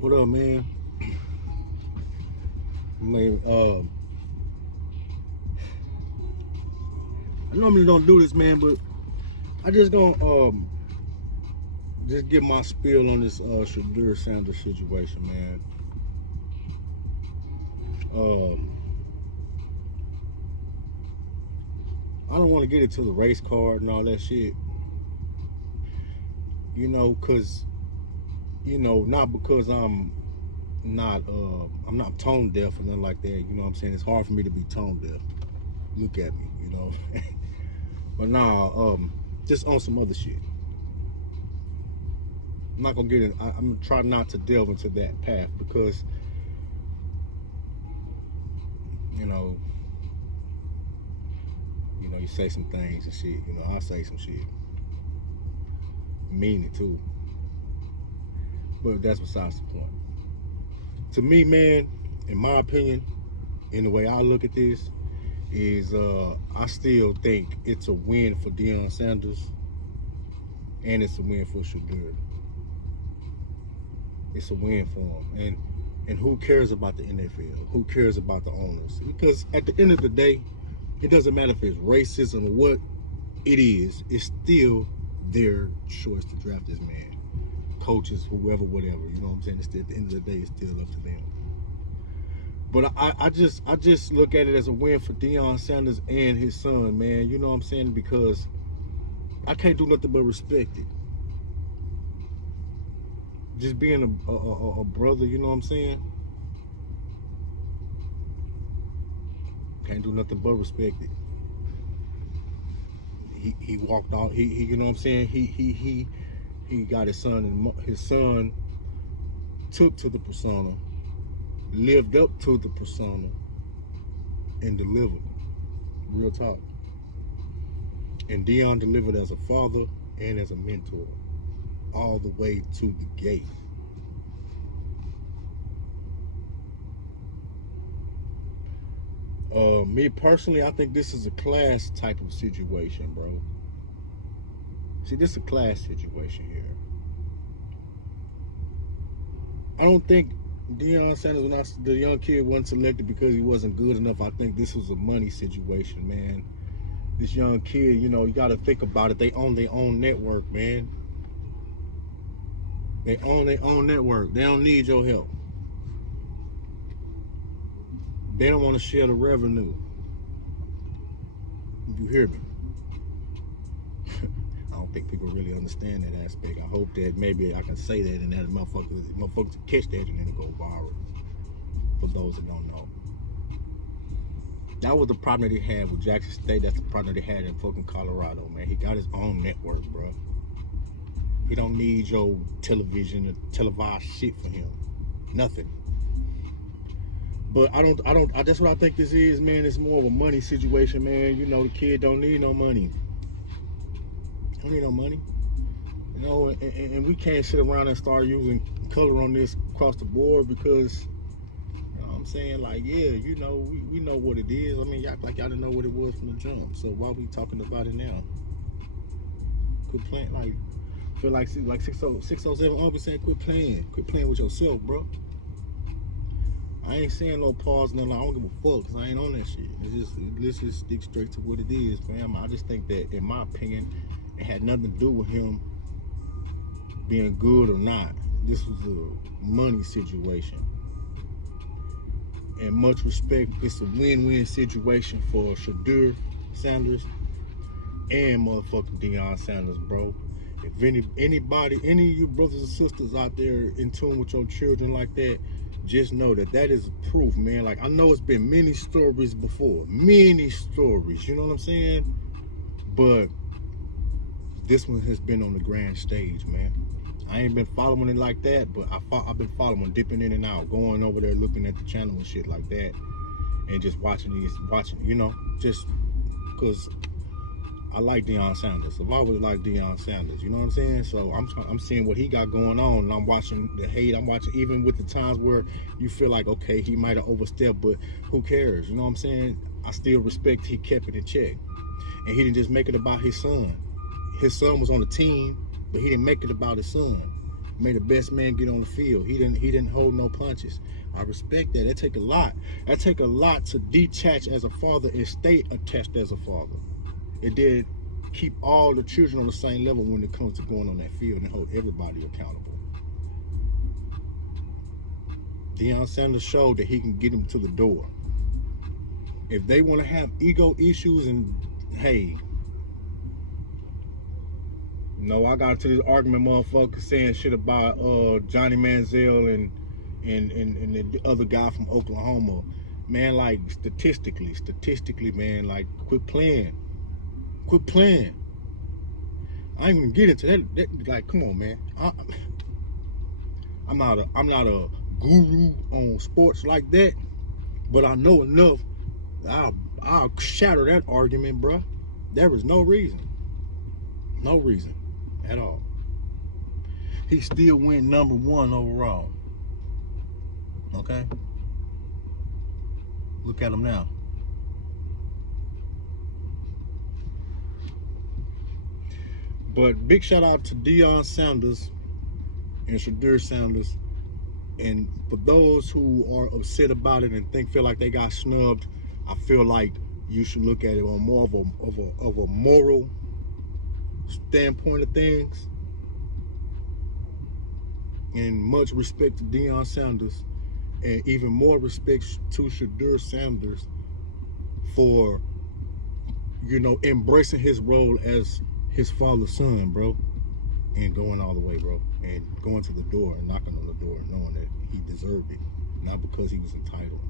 What up, man? Man, I normally don't do this, man, but I just gonna just give my spiel on this Shadur Sanders situation, man. Um, I don't want to get into the race card and all that shit, cause not because I'm not tone deaf or nothing like that. You know what I'm saying? It's hard for me to be tone deaf. Look at me. But nah, just on some other shit. I'm not gonna get in. I'm gonna try not to delve into that path because you know, you say some things and shit. I'll say some shit, mean it too. But that's besides the point. To me, man, in my opinion, in the way I look at this, is I still think it's a win for Deion Sanders and it's a win for Shadur. It's a win for him. And who cares about the NFL? Who cares about the owners? Because at the end of the day, it doesn't matter if it's racism or what it is. It's still their choice to draft this man. Coaches, whoever, whatever. You know what I'm saying? It's still, at the end of the day, it's still up to them. But I just look at it as a win for Deion Sanders and his son, man. You know what I'm saying? Because I can't do nothing but respect it. Just being a brother, you know what I'm saying? Can't do nothing but respect it. He walked out. He you know what I'm saying? He got his son, and his son took to the persona, lived up to the persona, and delivered. Real talk. And Deion delivered as a father and as a mentor, all the way to the gate. Me personally, I think this is a class type of situation, bro. See, this is a class situation here. I don't think Deion Sanders, the young kid, wasn't selected because he wasn't good enough. I think this was a money situation, man. This young kid, you got to think about it. They own their own network, man. They own their own network. They don't need your help. They don't want to share the revenue. You hear me? I don't think people really understand that aspect. I hope that maybe I can say that and that motherfuckers catch that and then go viral. For those that don't know. That was the problem that he had with Jackson State. That's the problem that he had in fucking Colorado, man. He got his own network, bro. He don't need your television or televised shit for him. Nothing. But that's what I think this is, man. It's more of a money situation, man. The kid don't need no money. Don't need no money. And we can't sit around and start using color on this across the board because I'm saying, like, yeah, we know what it is. I mean, y'all act like y'all didn't know what it was from the jump. So why we talking about it now? Quit playing, like, feel like 607 always saying quit playing with yourself, bro. I ain't saying no pause, nothing. I don't give a fuck because I ain't on that shit. Let's just stick straight to what it is, fam. I just think that, in my opinion, it had nothing to do with him being good or not. This was a money situation. And much respect, it's a win-win situation for Shadur Sanders and motherfucking Deion Sanders, bro. If anybody, any of you brothers and sisters out there in tune with your children like that, just know that is proof, man. Like, I know it's been many stories before, many stories, you know what I'm saying? But this one has been on the grand stage, man. I ain't been following it like that, but I've been following, dipping in and out, going over there, looking at the channel and shit like that, and just watching, just because I like Deion Sanders. I've always liked Deion Sanders, you know what I'm saying? So I'm seeing what he got going on, and I'm watching the hate. I'm watching even with the times where you feel like, okay, he might have overstepped, but who cares? You know what I'm saying? I still respect he kept it in check. And he didn't just make it about his son. His son was on the team, but he didn't make it about his son. made the best man get on the field. He didn't hold no punches. I respect that. That take a lot. That take a lot to detach as a father and stay attached as a father. It did keep all the children on the same level when it comes to going on that field and hold everybody accountable. Deion Sanders showed that he can get them to the door. If they want to have ego issues and, hey, no, I got into this argument, motherfucker, saying shit about Johnny Manziel and the other guy from Oklahoma. Man, like, statistically, man, like, quit playing. I ain't gonna get into that like, come on, man. I'm not a guru on sports like that, but I know enough. I'll shatter that argument, bruh. There is no reason at all. He still went number 1 overall. Okay? Look at him now. But big shout out to Deion Sanders and Shedeur Sanders. And for those who are upset about it and feel like they got snubbed, I feel like you should look at it on more of a moral standpoint of things. And much respect to Deion Sanders, and even more respect to Shedeur Sanders for, embracing his role as his father's son, bro, and going all the way, bro, and going to the door and knocking on the door, knowing that he deserved it, not because he was entitled.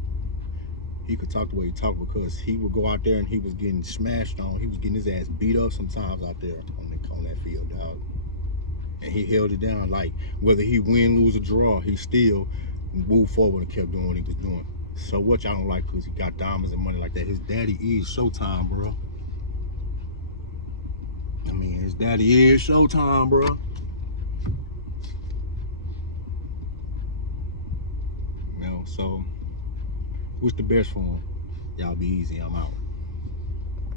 He could talk the way he talked because he would go out there and he was getting smashed on. He was getting his ass beat up sometimes out there on that field, dog. And he held it down. Like, whether he win, lose, or draw, he still moved forward and kept doing what he was doing. So what y'all don't like because he got diamonds and money like that? His daddy is Showtime, bro. I mean, his daddy is Showtime, bro. So wish the best for him. Y'all be easy. I'm out.